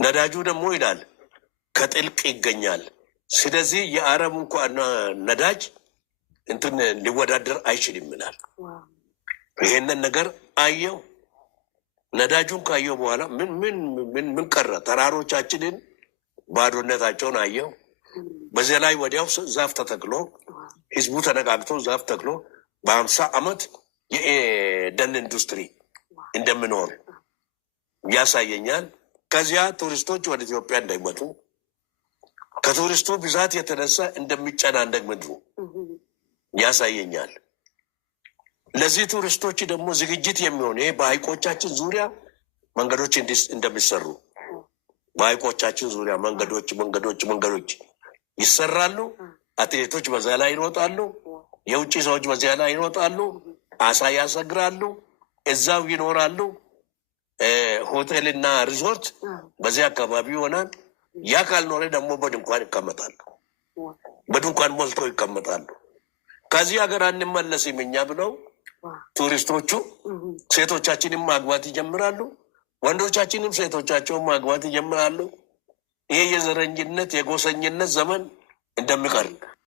ነዳጁ ደግሞ ይላል ከጥልቅ ይገኛል። ስለዚህ የአረብ እንኳን ነዳጅ እንትን ሊወዳደር አይችልም ይላል። ይሄንን ነገር አየው። ነዳጁን ካየው በኋላ ምን ቀረ? ተራሮቻችንን ባዶነታቸውን አየው። በዚያ ላይ ወዲያው ዛፍ ተተክሎ ህዝቡ ተነቃቅቶ ዛፍ ተክሎ በ50 ዓመት የደን ኢንዱስትሪ እንደምንሆን ያሳየኛል። ከዚያ ቱሪስቶች ወደ ኢትዮጵያ እንዳይመጡ ከቱሪስቱ ብዛት የተነሳ እንደሚጨናነቅ ምድሩ ያሳየኛል። ለዚህ ቱሪስቶች ደግሞ ዝግጅት የሚሆን ይሄ በሀይቆቻችን ዙሪያ መንገዶች እንደሚሰሩ በሀይቆቻችን ዙሪያ መንገዶች ይሰራሉ። አትሌቶች በዚያ ላይ ይሮጣሉ። የውጭ ሰዎች በዚያ ላይ ይሮጣሉ። አሳ ያሰግራሉ። እዛው ይኖራሉ። ሆቴልና ሪዞርት በዚህ አካባቢ ይሆናል። ያ ካልኖረ ደግሞ በድንኳን ይቀመጣሉ። በድንኳን ሞልተው ይቀመጣሉ። ከዚህ ሀገር አንመለስም እኛ ብለው ቱሪስቶቹ ሴቶቻችንም ማግባት ይጀምራሉ። ወንዶቻችንም ሴቶቻቸውን ማግባት ይጀምራሉ። ይሄ የዘረኝነት የጎሰኝነት ዘመን እንደሚቀር